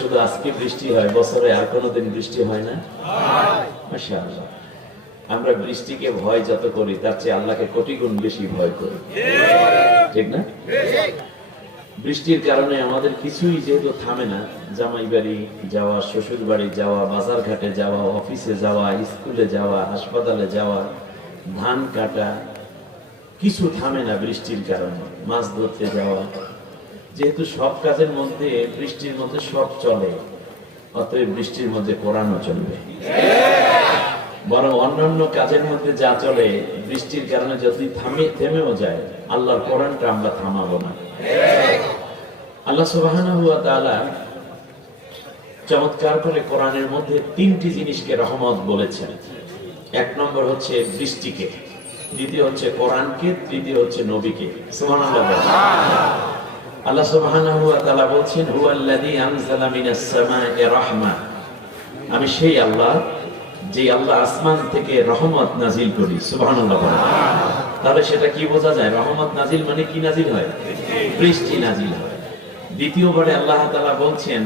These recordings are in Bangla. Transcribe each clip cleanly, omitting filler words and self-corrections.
শুধু আজকে বৃষ্টি হয়, বছরে আর কোনোদিন বৃষ্টি হয় না? মাশাআল্লাহ। আমরা বৃষ্টিকে ভয় যত করি তার চেয়ে আল্লাহকে কোটি গুণ বেশি ভয় করি, ঠিক না? বৃষ্টির কারণে আমাদের কিছুই যেহেতু থামে না, জামাই বাড়ি যাওয়া, শ্বশুর বাড়ি যাওয়া, বাজার ঘাটে যাওয়া, অফিসে যাওয়া, স্কুলে যাওয়া, হাসপাতালে যাওয়া, ধান কাটা, কিছু থামে না বৃষ্টির কারণে। মাছ ধরতে যাওয়া, যেহেতু সব কাজের মধ্যে বৃষ্টির মধ্যে সব চলে, অতএব বৃষ্টির মধ্যে কোরআনও চলবে। বরং অন্যান্য কাজের মধ্যে যা চলে, বৃষ্টির কারণে যদি থেমেও যায়, আল্লাহর কোরআনটা আমরা থামাবো না। আল্লাহ সুবহানাহু ওয়া তাআলা চমৎকার করে কোরআনের মধ্যে তিনটি জিনিসকে রহমত বলেছেন। এক নম্বর হচ্ছে বৃষ্টিকে, দ্বিতীয় হচ্ছে কোরআনকে, তৃতীয় হচ্ছে নবীকে। সুবহানাল্লাহ। আল্লাহ সুবহানাহু ওয়া তাআলা বলছেন, হুয়াল্লাযী আনজালা মিনাস সামাঈ রাহমা, আমি সেই আল্লাহ যে আল্লাহ আসমান থেকে রহমত নাজিল করি। সুবহানাল্লাহ। তাহলে সেটা কি বোঝা যায়? রহমত নাজিল মানে কি নাজিল হয়? বৃষ্টি নাজিল হয়। দ্বিতীয়বারে আল্লাহ তাআলা বলছেন,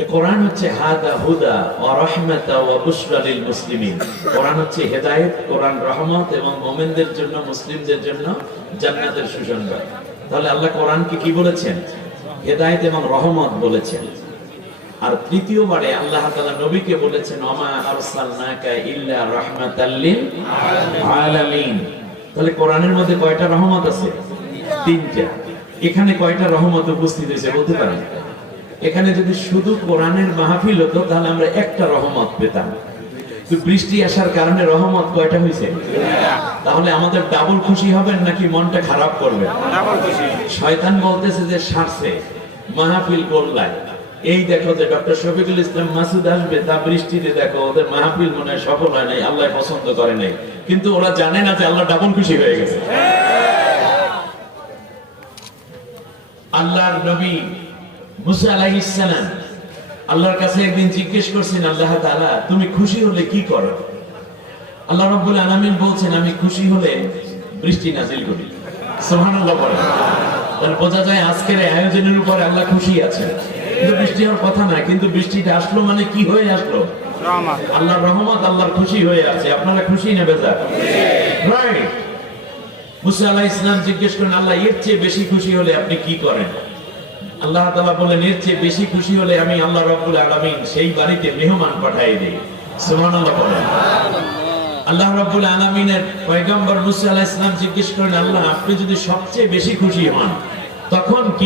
এই কোরআন হচ্ছে হাদা হুদা ওয়া রাহমাতা ওয়া বুশরা লিল মুসলিমিন। কোরআন হচ্ছে হেদায়েত, কোরআন রহমত এবং মুমিনদের জন্য, মুসলিমদের জন্য জান্নাতের সুসংবাদ। তাহলে আল্লাহ কোরআনকে কি বলেছেন? হেদায়েত এবং রহমত বলেছেন। আর তৃতীয়বারে আল্লাহ তাআলা নবীকে বলেছেন, ওমা আরসালনাকা ইল্লা রাহমাতাল লিল আলামিন। তাহলে কোরআনের মধ্যে কয়টা রহমত আছে? তিনটা। এখানে কয়টা রহমত উপস্থিত হয়েছে বলতে পারেন? এখানে যদি শুধু কোরআনের মাহফিল হতো তাহলে আমরা একটা রহমত পেতাম। তো বৃষ্টি আসার কারণে রহমত কয়টা হয়েছে? তাহলে আমাদের ডাবল খুশি হবেন নাকি মনটা খারাপ করবেন? ডাবল খুশি। শয়তান বলতেছে যে সারছে, মাহফিল করলায়, এই দেখো যে ডক্টর শফিকুল ইসলাম মাসুদ আসবে, তা বৃষ্টিতে দেখো ওদের মাহফিল মনে হয় সফল হয় নাই, আল্লাহ পছন্দ করে নাই। কিন্তু ওরা জানে না যে আল্লাহ ডাবল খুশি হয়ে গেছে। আল্লাহর নবী মুসা আলাইহিস সালাম আল্লাহর কাছে একদিন জিজ্ঞেস করছেন, আল্লাহ তাআলা তুমি খুশি হলে কি করো? আল্লাহ রাব্বুল আলামিন বলছেন, আমি খুশি হলে বৃষ্টি নাজিল করি। সুবহানাল্লাহ। তাহলে বোঝা যায় আজকের আয়োজনের উপর আল্লাহ খুশি আছেন। কিন্তু বৃষ্টি হওয়ার কথা না, কিন্তু বৃষ্টিটা আসলো মানে কি হয়ে আসলো? রহমত। আল্লাহর রহমত, আল্লাহর খুশি হয়ে আছে। আপনারা খুশি না বেজার? রাইট। মুসা আলাইহিস সালাম জিজ্ঞেস করেন, আল্লাহ এর চেয়ে বেশি খুশি হলে আপনি কি করেন? আল্লাহ তাআলা বলেন, এর চেয়ে বেশি খুশি হলে আমি আল্লাহ রাব্বুল আলামিন সেই বাড়িতে মেহমান পাঠিয়ে দেই। সুবহানাল্লাহ। আল্লাহ রাব্বুল আলামিনের পয়গম্বর মুসা আলাইহিস সালাম জিজ্ঞেস করেন, আল্লাহ আপনি যদি সবচেয়ে বেশি খুশি হন তখন কি